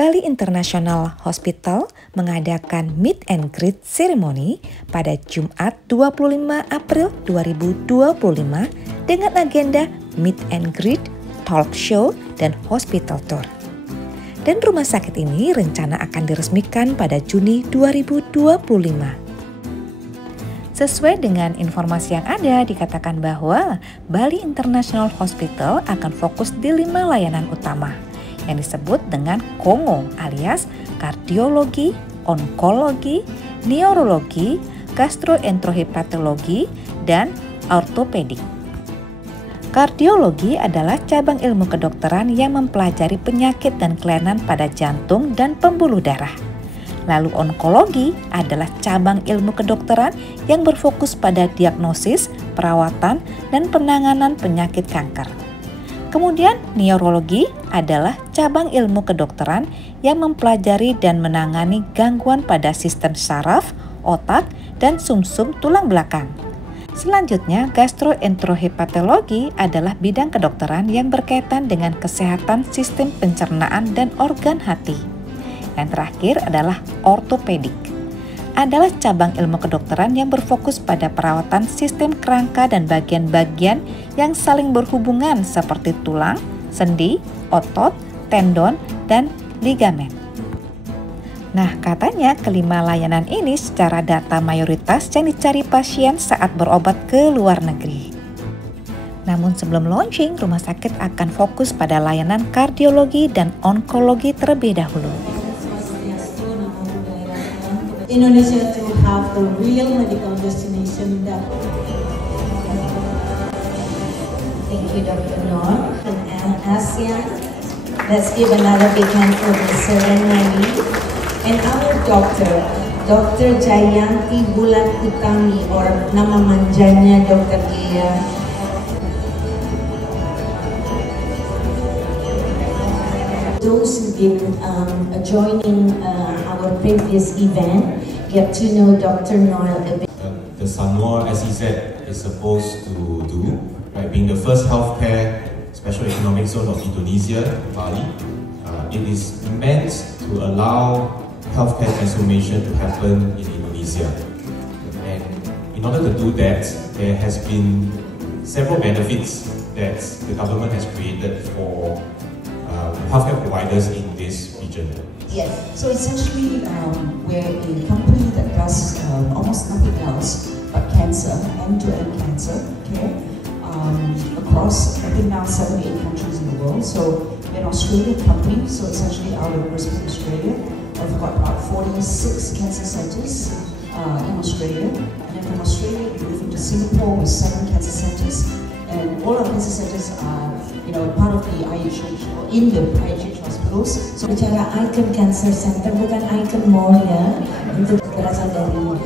Bali International Hospital mengadakan meet and greet ceremony pada Jumat 25 April 2025 dengan agenda meet and greet, talk show, dan hospital tour. Dan rumah sakit ini rencana akan diresmikan pada Juni 2025. Sesuai dengan informasi yang ada, dikatakan bahwa Bali International Hospital akan fokus di 5 layanan utama yang disebut dengan KONGO alias kardiologi, onkologi, neurologi, gastroenterohepatologi, dan ortopedik. Kardiologi adalah cabang ilmu kedokteran yang mempelajari penyakit dan kelainan pada jantung dan pembuluh darah. Lalu onkologi adalah cabang ilmu kedokteran yang berfokus pada diagnosis, perawatan, dan penanganan penyakit kanker. Kemudian neurologi adalah cabang ilmu kedokteran yang mempelajari dan menangani gangguan pada sistem saraf, otak, dan sumsum tulang belakang. Selanjutnya, gastroenterohepatologi adalah bidang kedokteran yang berkaitan dengan kesehatan sistem pencernaan dan organ hati. Yang terakhir adalah ortopedik. Adalah cabang ilmu kedokteran yang berfokus pada perawatan sistem kerangka dan bagian-bagian yang saling berhubungan seperti tulang, sendi, otot, tendon, dan ligamen. Nah, katanya kelima layanan ini secara data mayoritas yang dicari pasien saat berobat ke luar negeri. Namun sebelum launching, rumah sakit akan fokus pada layanan kardiologi dan onkologi terlebih dahulu. Indonesia to have the real medical destination that. Thank you, Dr. Noor. And ASEAN, let's give another big hand for the ceremony. And our doctor, Dr. Jayanti Bulan Utami, or nama manjanya Dr. Gia. Those who've been joining our previous event get to know Dr. Noel a bit. The Sanur, as he said, is supposed to do, right, being the first healthcare special economic zone of Indonesia, Bali. It is meant to allow healthcare transformation to happen in Indonesia. And in order to do that, there has been several benefits that the government has created for healthcare providers in this region. Yes, so essentially we're a company that does almost nothing else but cancer, end-to-end cancer care across, I think now 7 to 8 countries in the world. So we're an Australian company, so essentially our university in Australia. We've got about 46 cancer centers in Australia, and then from Australia we move into Singapore with 7 cancer centers, and all our cancer centers are, you know, part of the IHH or in the IHH hospitals. So bicara Icon Cancer Center bukan Icon Mall ya, itu berasal dari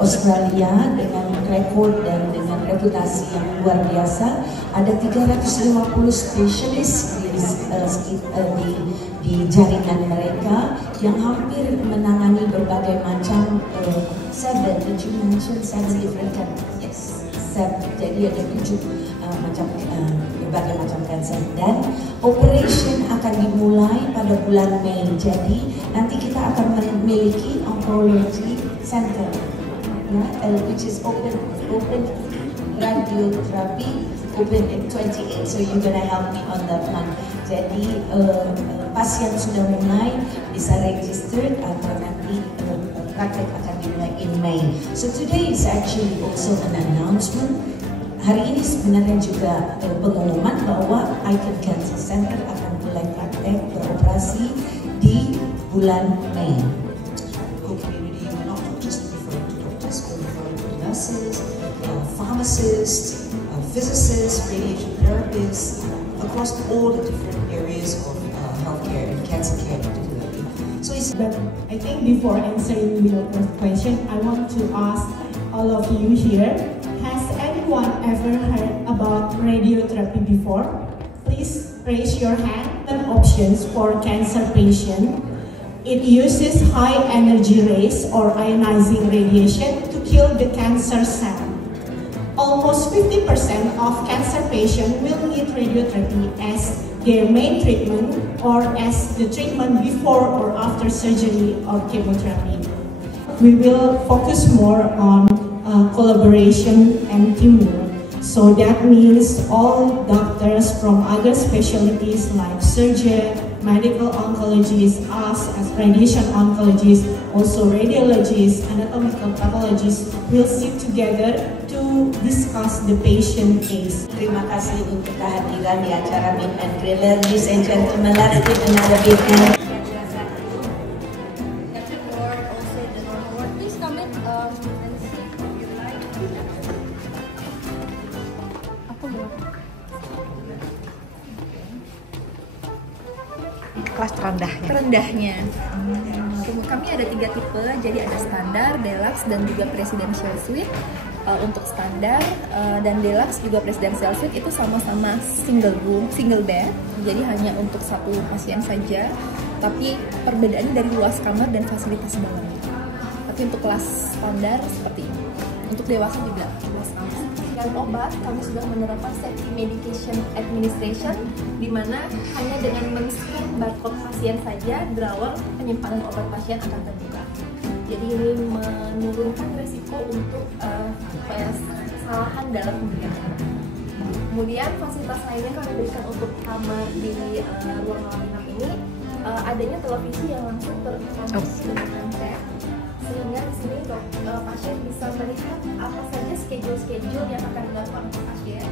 Australia dengan rekor dan dengan reputasi yang luar biasa. Ada 350 spesialis di jaringan mereka yang hampir menangani berbagai macam 7 different cancers. Yes, 7. Jadi ada 7 berbagai macam kanker, dan operation akan dimulai pada bulan Mei. Jadi nanti kita akan memiliki oncology center, which is open radiotherapy, open in 28. So you're gonna help me on that one. Jadi pasien sudah mulai bisa register atau nanti praktek akan dimulai in May. So today is actually also an announcement. Hari ini sebenarnya juga pengumuman bahwa Icon Cancer Center akan mulai praktek beroperasi di bulan Mei. Community, we're not just referring to doctors, we're referring to nurses, pharmacists, physicists, radiation therapists, across all the different areas of healthcare and cancer care particularly. So it's. But I think before answering your first question, I want to ask all of you here. Has anyone ever heard about radiotherapy before? Please raise your hand. Options for cancer patient. It uses high energy rays or ionizing radiation to kill the cancer cell. Almost 50% of cancer patients will need radiotherapy as their main treatment or as the treatment before or after surgery or chemotherapy. We will focus more on collaboration and teamwork. So that means all doctors from other specialties like surgeon, medical oncologists, us as radiation oncologists, also radiologists, anatomical pathologists will sit together to discuss the patient case. Terima kasih untuk kehadiran di acara Meet and Greet. Ladies and gentlemen, let's give another big hand. Kelas terendahnya. Terendahnya. Kami ada 3 tipe, jadi ada standar, deluxe, dan juga presidential suite. Untuk standar dan deluxe juga presidential suite itu sama-sama single room, single bed, jadi hanya untuk 1 pasien saja. Tapi perbedaannya dari luas kamar dan fasilitas dalam. Tapi untuk kelas standar seperti ini. Untuk dewasa juga kelas standar. Selain obat, kami sudah menerapkan safety medication administration, di mana hanya dengan men-scan barcode pasien saja, drawer penyimpanan obat pasien akan terbuka. Jadi ini menurunkan resiko untuk kesalahan dalam pemberian obat. Kemudian fasilitas lainnya kami berikan untuk kamar di ruang rawat inap ini, adanya televisi yang langsung terkoneksi dengan tab, sehingga di sini pasien bisa melihat apa saja schedule yang akan dilakukan untuk pasien.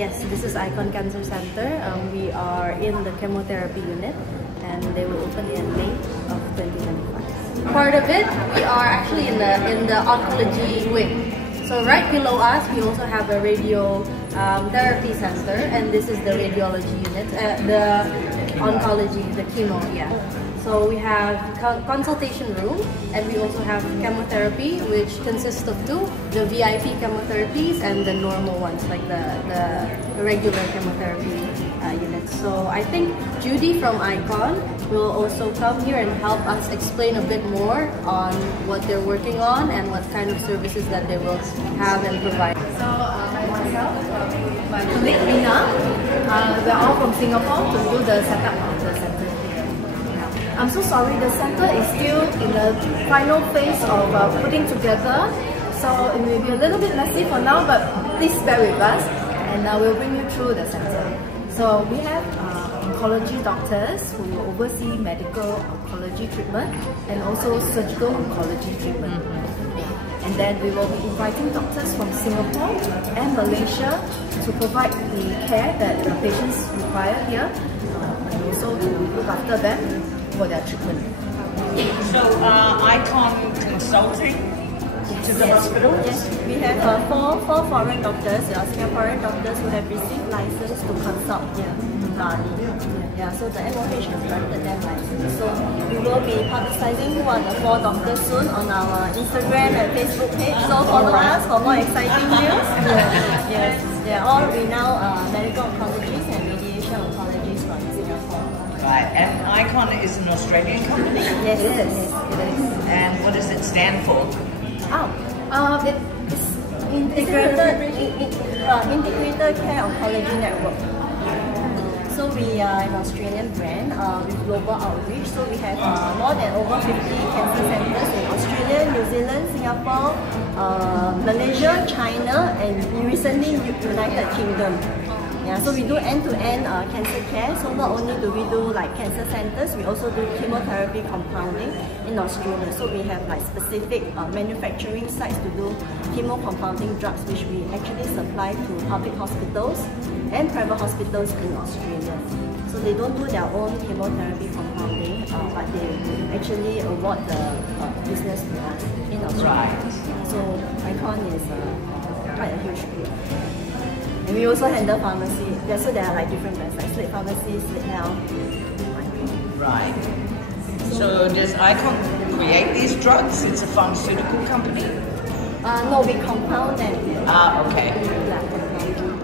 Yes, this is Icon Cancer Center. We are in the chemotherapy unit, and they will open in May of 2025. Part of it, we are actually in the oncology wing. So right below us, we also have a radio therapy center, and this is the radiology unit, the oncology, the chemo, yeah. So we have consultation room, and we also have chemotherapy, which consists of 2, the VIP chemotherapies and the normal ones, like the regular chemotherapy units. So I think Judy from Icon will also come here and help us explain a bit more on what they're working on and what kind of services that they will have and provide. So myself, my colleague Rina, we're all from Singapore to do the setup of the center. I'm so sorry, the center is still in the final phase of putting together, so it may be a little bit messy for now, but please bear with us, and we'll bring you through the center. So we have oncology doctors who will oversee medical oncology treatment and also surgical oncology treatment. And then we will be inviting doctors from Singapore and Malaysia to provide the care that the patients require here, and also to look after them for their treatment. So, Icon Consulting to the hospital? Yes, we have 4 foreign doctors, Singaporean doctors who have received license to consult here in Bali. Yeah, so the MOH has granted them license. So we will be publicizing who are the 4 doctors soon on our Instagram and Facebook page. So follow us for more exciting news. Yes, they are all renowned medical oncologists and radiation oncologists from Singapore. Right, and Icon is an Australian company? Yes, it is. And what does it stand for? It's Integrated Care Oncology Network. So we are an Australian brand with global outreach. So we have more than over 50 cancer centers in Australia, New Zealand, Singapore, Malaysia, China, and recently United Kingdom. Yeah, so we do end-to-end cancer care. So not only do we do like cancer centers, we also do chemotherapy compounding in Australia. So we have like specific manufacturing sites to do chemo compounding drugs, which we actually supply to public hospitals and private hospitals in Australia. So they don't do their own chemotherapy compounding, but they actually award the business to us in Australia. So Icon is quite a huge group. And we also handle pharmacy. Yeah, so there are like different brands like Slate Pharmacy, Slate Health. Right. So does Icon create these drugs? It's a pharmaceutical company. No, we compound them. Okay.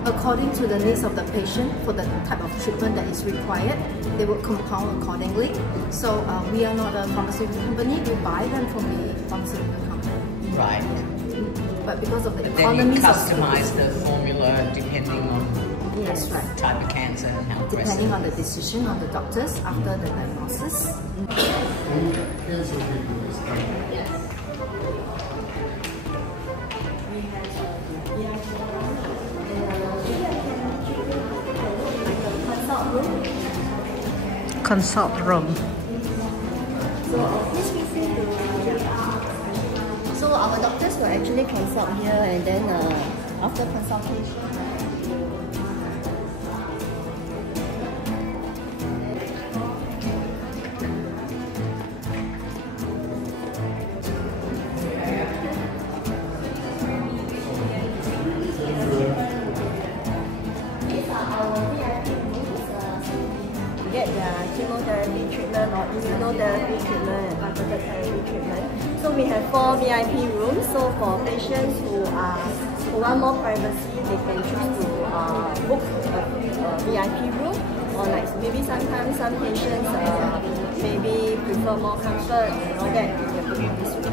According to the needs of the patient for the type of treatment that is required, they will compound accordingly. So we are not a pharmaceutical company, we buy them from the pharmaceutical company. Right. But because of the But then you economies of customize the formula depending on yes, right. type of cancer and how Depending on the decision of the doctors after the diagnosis. Consult room. So our doctors will actually consult here, and then after consultation. Get the chemotherapy treatment or immunotherapy treatment and targeted therapy treatment. So we have 4 VIP rooms. So for patients who want more privacy, they can choose to book a VIP room, or like maybe sometimes some patients maybe prefer more comfort and all that. They can book this room.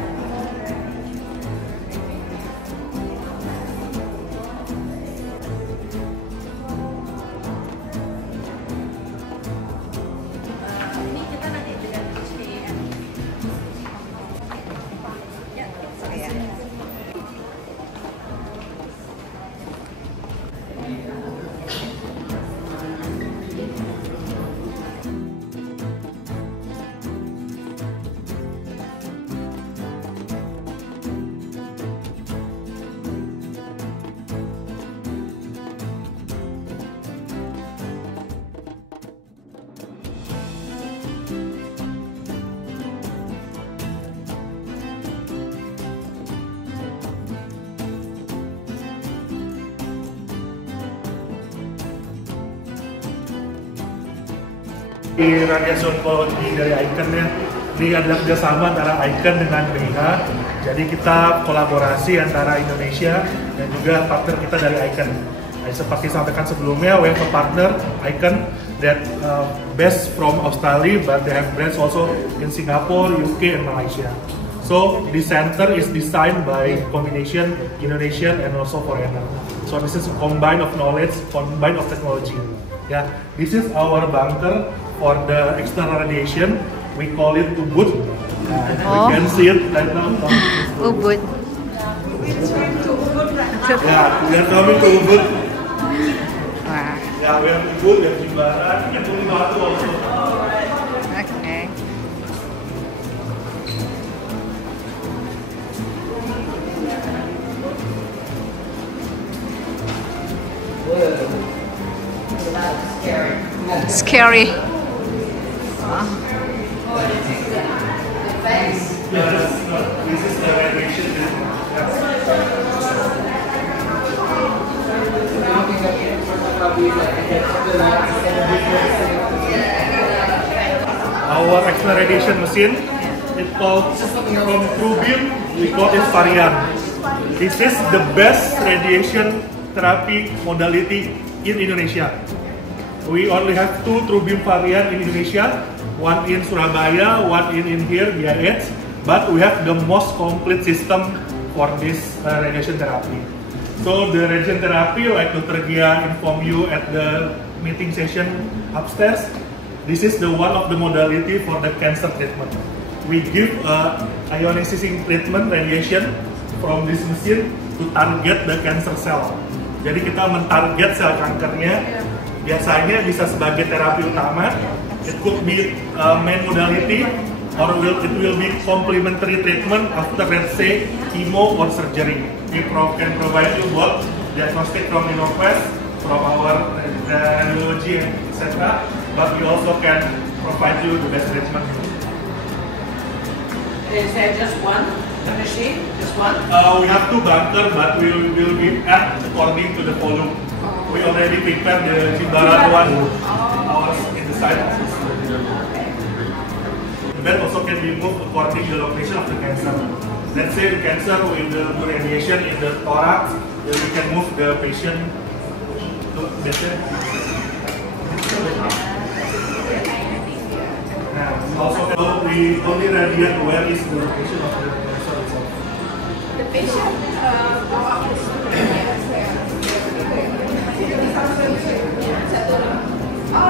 Di radiasi onkologi dari Icon ya, ini adalah kerjasama antara Icon dengan BIH. Jadi kita kolaborasi antara Indonesia dan juga partner kita dari Icon. Seperti sampaikan sebelumnya, we have a partner Icon that based from Australia, but they have brands also in Singapore, UK, and Malaysia. So this center is designed by combination Indonesian and also foreigner. So this is a combine of knowledge, combine of technology. Yeah, this is our bunker for the external radiation. We call it Ubud. We can see it right now. Ubud. Yeah, we are coming to Ubud. Wow. Yeah, we have Ubud, we have Jimbaran, we have Uluwatu also. Okay. Scary. Wow. This is the radiation. Our external radiation machine, it called from TrueBeam, we call it Varian. This is the best radiation therapy modality in Indonesia. We only have 2 TrueBeam Varian in Indonesia, one in Surabaya, one in here, BIH, but we have the most complete system for this radiation therapy. So the radiation therapy, like Dr. Gia informed you at the meeting session upstairs, this is the one of the modality for the cancer treatment. We give ionizing treatment radiation from this machine to target the cancer cell. Jadi kita mentarget sel kankernya. Biasanya bisa sebagai terapi utama. It could be main modality, or it will be complementary treatment after, let's say, chemo or surgery. We can provide you both diagnostic from Innoquest, from our radiology, etc. But we also can provide you the best treatment. Is there just one machine? Just one? We have 2 bunker, but we will be add according to the volume. We already prepared the Jimbaran one, ours in the side. bed also can be moved according to the location of the cancer. Let's say the cancer with the radiation in the thorax, then we can move the patient to better. Also, we only radiate where is the location of the cancer itself. The patient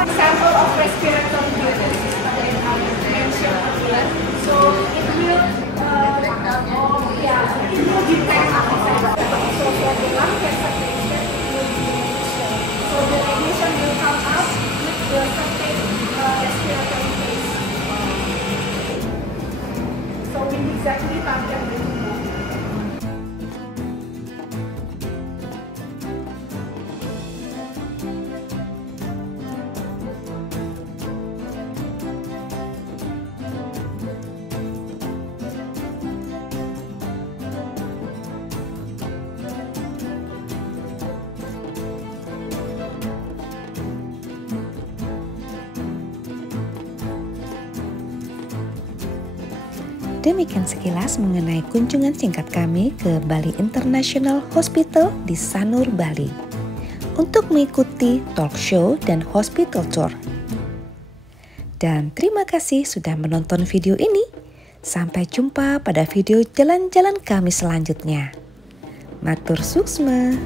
example of respiratory unit in our mention earlier. So it will detect so for the lung cancer patient will be radiation. So the radiation will come up with the certain respiratory phase. So we exactly target the tumor. Demikian sekilas mengenai kunjungan singkat kami ke Bali International Hospital di Sanur, Bali untuk mengikuti talk show dan hospital tour. Dan terima kasih sudah menonton video ini. Sampai jumpa pada video jalan-jalan kami selanjutnya. Matur suksma.